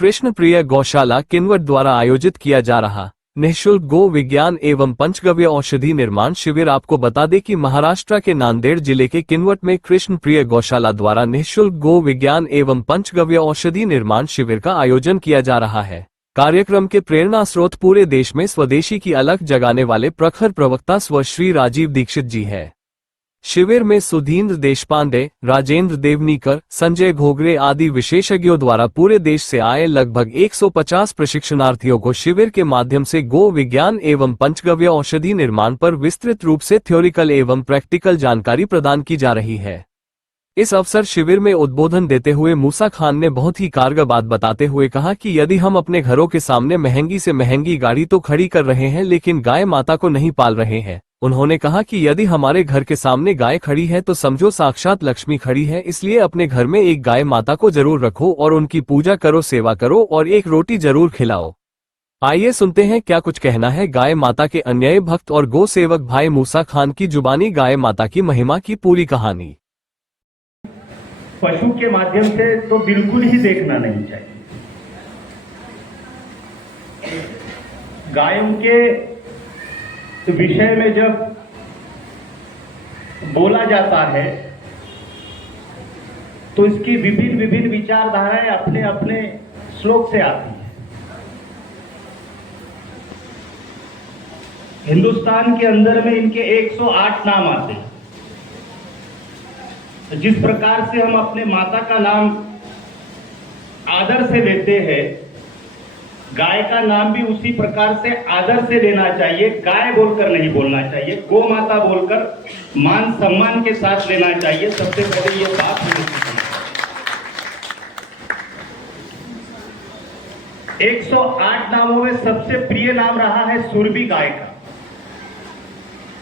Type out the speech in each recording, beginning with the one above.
कृष्ण प्रिय गौशाला किन्वट द्वारा आयोजित किया जा रहा निःशुल्क गो विज्ञान एवं पंचगव्य औषधि निर्माण शिविर। आपको बता दें कि महाराष्ट्र के नांदेड़ जिले के किन्वट में कृष्ण प्रिय गौशाला द्वारा निःशुल्क गो विज्ञान एवं पंचगव्य औषधि निर्माण शिविर का आयोजन किया जा रहा है। कार्यक्रम के प्रेरणा स्रोत पूरे देश में स्वदेशी की अलख जगाने वाले प्रखर प्रवक्ता स्व श्री राजीव दीक्षित जी है। शिविर में सुधींद्र देशपांडे, राजेंद्र देवनीकर, संजय घोगरे आदि विशेषज्ञों द्वारा पूरे देश से आए लगभग 150 प्रशिक्षणार्थियों को शिविर के माध्यम से गो विज्ञान एवं पंचगव्य औषधि निर्माण पर विस्तृत रूप से थ्योरिकल एवं प्रैक्टिकल जानकारी प्रदान की जा रही है। इस अवसर शिविर में उद्बोधन देते हुए मूसा खान ने बहुत ही कारगर बात बताते हुए कहा कि यदि हम अपने घरों के सामने महंगी से महंगी गाड़ी तो खड़ी कर रहे हैं लेकिन गाय माता को नहीं पाल रहे हैं। उन्होंने कहा कि यदि हमारे घर के सामने गाय खड़ी है तो समझो साक्षात लक्ष्मी खड़ी है, इसलिए अपने घर में एक गाय माता को जरूर रखो और उनकी पूजा करो, सेवा करो और एक रोटी जरूर खिलाओ। आइए सुनते हैं क्या कुछ कहना है गाय माता के अन्यायी भक्त और गो सेवक भाई मूसा खान की जुबानी गाय माता की महिमा की पूरी कहानी। पशु के माध्यम से तो बिल्कुल ही देखना नहीं चाहिए। गायों के विषय में जब बोला जाता है तो इसकी विभिन्न विचारधाराएं अपने अपने श्लोक से आती हैं। हिंदुस्तान के अंदर में इनके 108 नाम आते हैं। जिस प्रकार से हम अपने माता का नाम आदर से लेते हैं, गाय का नाम भी उसी प्रकार से आदर से लेना चाहिए। गाय बोलकर नहीं बोलना चाहिए, गो माता बोलकर मान सम्मान के साथ लेना चाहिए। सबसे पहले ये बात होनी चाहिए। 108 नामों में सबसे प्रिय नाम रहा है सुरभि गाय का।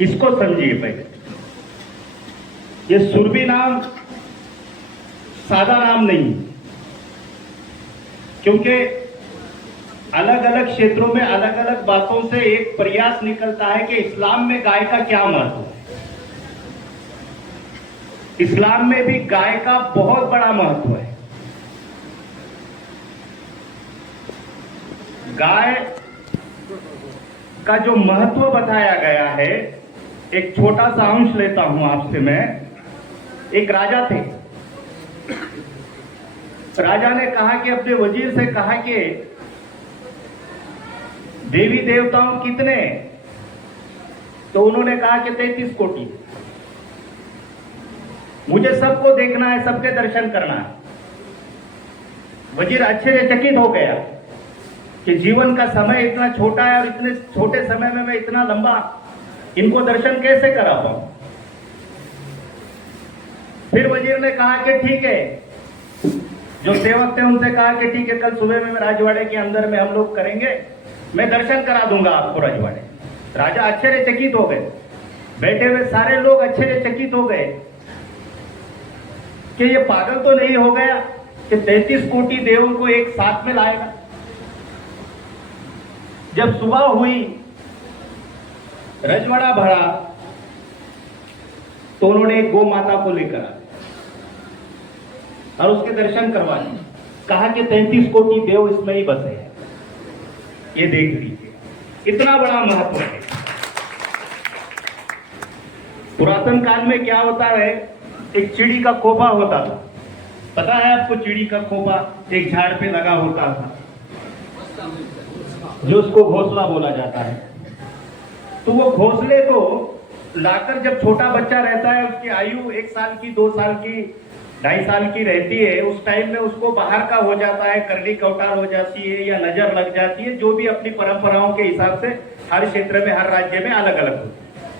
इसको समझिए पहले। ये सुरभि नाम सादा नाम नहीं, क्योंकि अलग अलग क्षेत्रों में अलग अलग बातों से एक प्रयास निकलता है कि इस्लाम में गाय का क्या महत्व है। इस्लाम में भी गाय का बहुत बड़ा महत्व है। गाय का जो महत्व बताया गया है, एक छोटा सा अंश लेता हूं आपसे मैं। एक राजा थे। राजा ने कहा कि अपने वजीर से कहा कि देवी देवताओं कितने? तो उन्होंने कहा कि 33 कोटि। मुझे सबको देखना है, सबके दर्शन करना है। वजीर आश्चर्यचकित हो गया कि जीवन का समय इतना छोटा है और इतने छोटे समय में मैं इतना लंबा इनको दर्शन कैसे करा पाऊं। फिर वजीर ने कहा कि ठीक है, जो सेवक थे उनसे कहा कि ठीक है, कल सुबह में राजवाड़े के अंदर में हम लोग करेंगे, मैं दर्शन करा दूंगा आपको राजवाड़े। राजा आश्चर्यचकित हो गए, बैठे हुए सारे लोग आश्चर्यचकित हो गए कि ये पागल तो नहीं हो गया कि 33 कोटि देवों को एक साथ में लाएगा। जब सुबह हुई, रजवाड़ा भरा, तो उन्होंने एक गो माता को लेकर आए और उसके दर्शन करवाए। कहा कि 33 कोटि देव इसमें ही बसे हैं, ये देख लीजिए, इतना बड़ा महत्व है। पुरातन काल में क्या होता है, एक चिड़ी का खोपा होता था। पता है आपको? चिड़ी का खोपा एक झाड़ पे लगा होता था, जो उसको घोंसला बोला जाता है। तो वो घोंसले को लाकर जब छोटा बच्चा रहता है, उसकी आयु 1 साल की, 2 साल की, 2.5 साल की रहती है, उस टाइम में उसको बाहर का हो जाता है, करली कौटार हो जाती है या नजर लग जाती है, जो भी अपनी परंपराओं के हिसाब से हर क्षेत्र में, हर राज्य में अलग अलग होती है।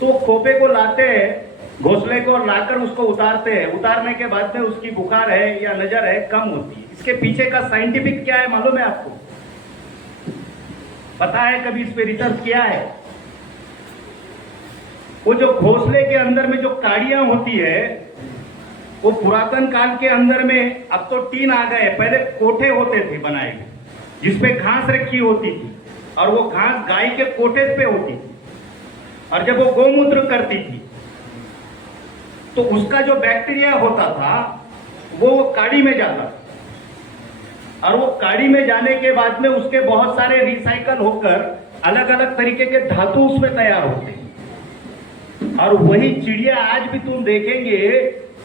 तो खोपे को लाते हैं, घोंसले को लाकर उसको उतारते हैं। उतारने के बाद में उसकी बुखार है या नजर है कम होती है। इसके पीछे का साइंटिफिक क्या है मालूम है आपको? पता है? कभी इस पे रिसर्च किया है? वो जो घोंसले के अंदर में जो काड़ियां होती है, वो पुरातन काल के अंदर में, अब तो टीन आ गए, पहले कोठे होते थे बनाए हुए, जिसपे घास रखी होती थी और वो घास गाय के कोठे पे होती थी। और जब वो गोमूत्र करती थी तो उसका जो बैक्टीरिया होता था वो काड़ी में जाता था और वो काड़ी में जाने के बाद में उसके बहुत सारे रिसाइकल होकर अलग अलग तरीके के धातु उसमें तैयार होते हैं। और वही चिड़िया आज भी तुम देखेंगे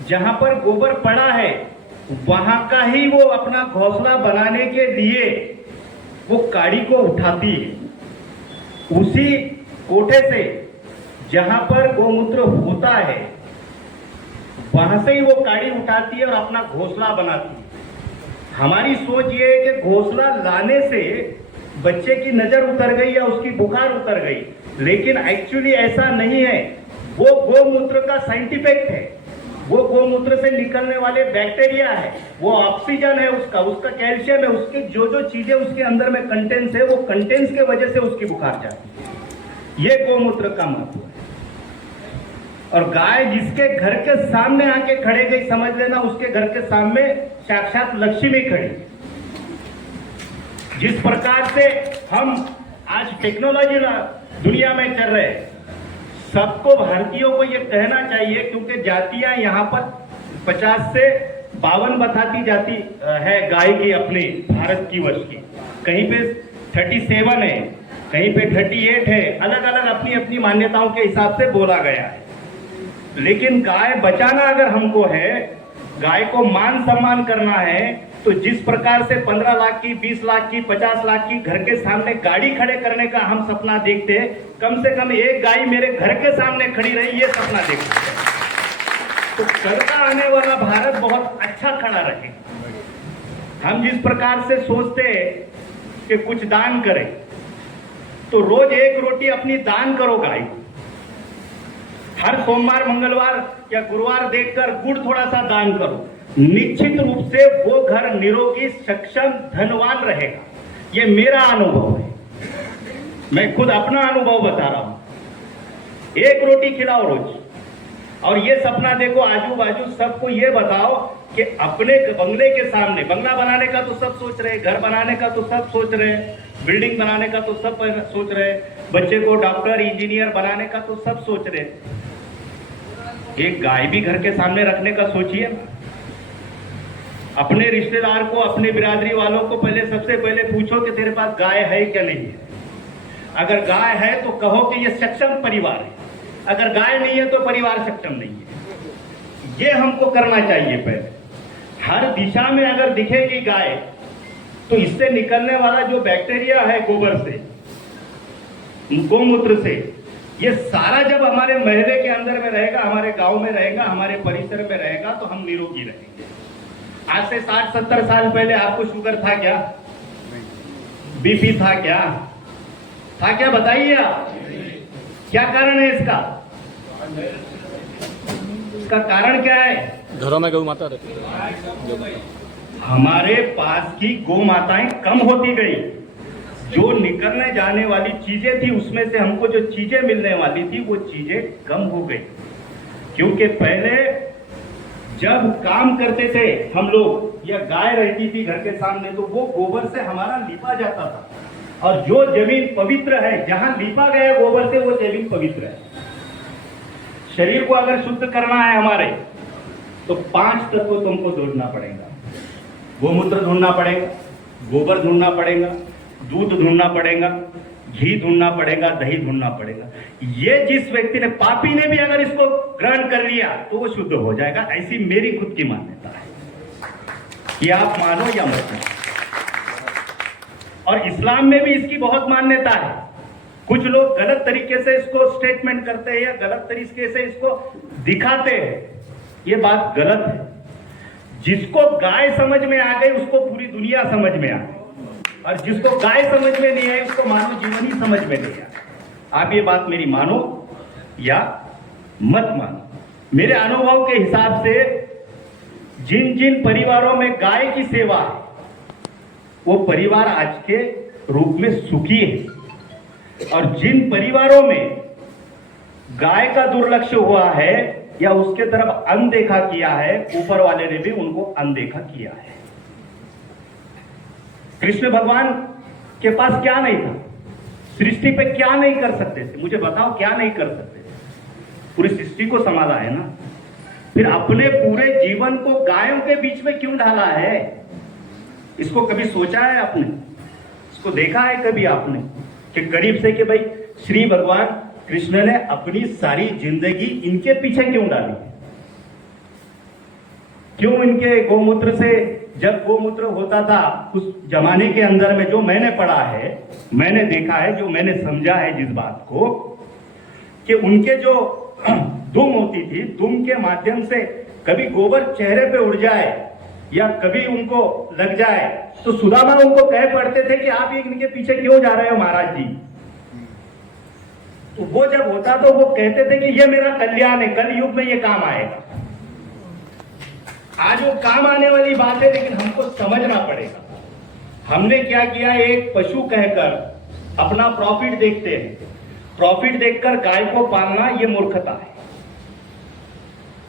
जहां पर गोबर पड़ा है वहां का ही वो अपना घोंसला बनाने के लिए वो काड़ी को उठाती है। उसी कोठे से जहां पर गोमूत्र होता है वहां से ही वो काड़ी उठाती है और अपना घोंसला बनाती है। हमारी सोच ये है कि घोंसला लाने से बच्चे की नजर उतर गई या उसकी बुखार उतर गई, लेकिन एक्चुअली ऐसा नहीं है। वो गोमूत्र का साइड इफेक्ट है, वो गोमूत्र से निकलने वाले बैक्टीरिया है, वो ऑक्सीजन है उसका कैल्शियम है, उसके जो जो चीजें उसके अंदर में कंटेंट्स है, वो कंटेंट्स के वजह से उसकी बुखार जाती है। ये गोमूत्र का महत्व है। और गाय जिसके घर के सामने आके खड़े गई, समझ लेना उसके घर के सामने साक्षात लक्ष्मी खड़ी। जिस प्रकार से हम आज टेक्नोलॉजी दुनिया में चल रहे हैं, सबको भारतीयों को ये कहना चाहिए, क्योंकि जातियां यहाँ पर 50 से 52 बताती जाती है गाय की अपने भारत की वर्ष की, कहीं पे 37 है, कहीं पे 38 है, अलग अलग अपनी अपनी मान्यताओं के हिसाब से बोला गया है। लेकिन गाय बचाना अगर हमको है, गाय को मान सम्मान करना है, तो जिस प्रकार से 15 लाख की, 20 लाख की, 50 लाख की घर के सामने गाड़ी खड़े करने का हम सपना देखते हैं, कम से कम एक गाय मेरे घर के सामने खड़ी रही, ये सपना देखते हैं। तो कल का आने वाला भारत बहुत अच्छा खड़ा रहे। हम जिस प्रकार से सोचते हैं कि कुछ दान करें, तो रोज एक रोटी अपनी दान करो गाय को। हर सोमवार, मंगलवार या गुरुवार देखकर गुड़ थोड़ा सा दान करो। निश्चित रूप से वो घर निरोगी, सक्षम, धनवान रहेगा। ये मेरा अनुभव है, मैं खुद अपना अनुभव बता रहा हूं। एक रोटी खिलाओ रोज, और ये सपना देखो आजू बाजू सबको ये बताओ कि अपने बंगले के सामने, बंगला बनाने का तो सब सोच रहे, घर बनाने का तो सब सोच रहे, बिल्डिंग बनाने का तो सब सोच रहे, बच्चे को डॉक्टर, इंजीनियर बनाने का तो सब सोच रहे, एक गाय भी घर के सामने रखने का सोचिए। अपने रिश्तेदार को, अपने बिरादरी वालों को पहले, सबसे पहले पूछो कि तेरे पास गाय है क्या नहीं है। अगर गाय है तो कहो कि ये सक्षम परिवार है, अगर गाय नहीं है तो परिवार सक्षम नहीं है। ये हमको करना चाहिए। पहले हर दिशा में अगर दिखेगी गाय, तो इससे निकलने वाला जो बैक्टीरिया है गोबर से, गोमूत्र से, ये सारा जब हमारे महल्ले के अंदर में रहेगा, हमारे गांव में रहेगा, हमारे परिसर में रहेगा, तो हम निरोगी रहेंगे। आज से 60-70 साल पहले आपको शुगर था क्या, बीपी था क्या, बताइए आप। क्या कारण है इसका? इसका कारण क्या है? घरों में गौ माता रहती, हमारे पास की गौ माताएं कम होती गई। जो निकलने जाने वाली चीजें थी, उसमें से हमको जो चीजें मिलने वाली थी, वो चीजें कम हो गई। क्योंकि पहले जब काम करते थे हम लोग, या गाय रहती थी घर के सामने, तो वो गोबर से हमारा लीपा जाता था। और जो जमीन पवित्र है, जहां लीपा गया गोबर से, वो जमीन पवित्र है। शरीर को अगर शुद्ध करना है हमारे, तो 5 तत्व तुमको ढूंढना पड़ेगा। गोमूत्र ढूंढना पड़ेगा, गोबर ढूंढना पड़ेगा, दूध ढूंढना पड़ेगा, घी ढूंढना पड़ेगा, दही ढूंढना पड़ेगा। ये जिस व्यक्ति ने, पापी ने भी अगर इसको ग्रहण कर लिया तो वो शुद्ध हो जाएगा। ऐसी मेरी खुद की मान्यता है। ये आप मानो या मत मानो। और इस्लाम में भी इसकी बहुत मान्यता है। कुछ लोग गलत तरीके से इसको स्टेटमेंट करते हैं या गलत तरीके से इसको दिखाते हैं। ये बात गलत है। जिसको गाय समझ में आ गई उसको पूरी दुनिया समझ में आ गई, और जिसको गाय समझ में नहीं आई उसको मानव जीवन ही समझ में नहीं आया। आप ये बात मेरी मानो या मत मानो। मेरे अनुभव के हिसाब से जिन जिन परिवारों में गाय की सेवा है, वो परिवार आज के रूप में सुखी है। और जिन परिवारों में गाय का दुर्लक्ष्य हुआ है या उसके तरफ अनदेखा किया है, ऊपर वाले ने भी उनको अनदेखा किया है। कृष्ण भगवान के पास क्या नहीं था? सृष्टि पे क्या नहीं कर सकते थे? मुझे बताओ, क्या नहीं कर सकते थे? पूरी सृष्टि को संभाला है ना। फिर अपने पूरे जीवन को गायों के बीच में क्यों ढाला है? इसको कभी सोचा है आपने? इसको देखा है कभी आपने कि करीब से कि भाई श्री भगवान कृष्ण ने अपनी सारी जिंदगी इनके पीछे क्यों डाली? क्यों इनके गोमूत्र से, जब गोमूत्र होता था उस जमाने के अंदर में, जो मैंने पढ़ा है, मैंने देखा है, जो मैंने समझा है जिस बात को, कि उनके जो दुम होती थी, दुम के माध्यम से कभी गोबर चेहरे पे उड़ जाए या कभी उनको लग जाए तो सुदामा उनको कह पड़ते थे कि आप इनके पीछे क्यों जा रहे हो महाराज जी। तो वो जब होता तो वो कहते थे कि ये मेरा कल्याण है, कल युग में ये काम आएगा। आज वो काम आने वाली बात है, लेकिन हमको समझना पड़ेगा। हमने क्या किया, एक पशु कहकर अपना प्रॉफिट देखते हैं। प्रॉफिट देखकर गाय को पालना ये मूर्खता है।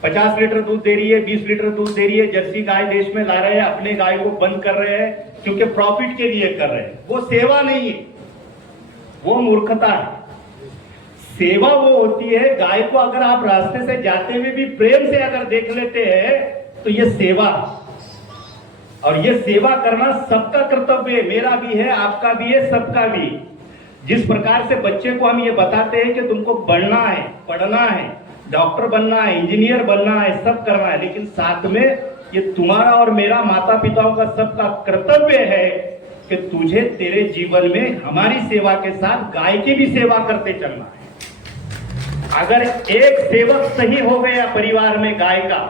50 लीटर दूध दे रही है, 20 लीटर दूध दे रही है, जर्सी गाय देश में ला रहे हैं, अपने गाय को बंद कर रहे हैं क्योंकि प्रॉफिट के लिए कर रहे हैं। वो सेवा नहीं है, वो मूर्खता है। सेवा वो होती है, गाय को अगर आप रास्ते से जाते हुए भी प्रेम से अगर देख लेते हैं तो ये सेवा, और ये सेवा करना सबका कर्तव्य है, मेरा भी है, आपका भी है, सबका भी। जिस प्रकार से बच्चे को हम ये बताते हैं कि तुमको बढ़ना है, पढ़ना है, डॉक्टर बनना है, इंजीनियर बनना है, सब करना है, लेकिन साथ में ये तुम्हारा और मेरा, माता पिताओं का सबका कर्तव्य है कि तुझे तेरे जीवन में हमारी सेवा के साथ गाय की भी सेवा करते चलना है। अगर एक सेवक सही हो गया परिवार में गाय का,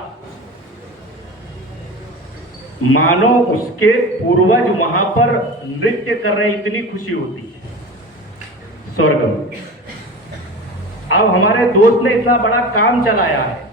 मानो उसके पूर्वज वहां पर नृत्य कर रहे, इतनी खुशी होती है स्वर्ग में। अब हमारे दोस्त ने इतना बड़ा काम चलाया है,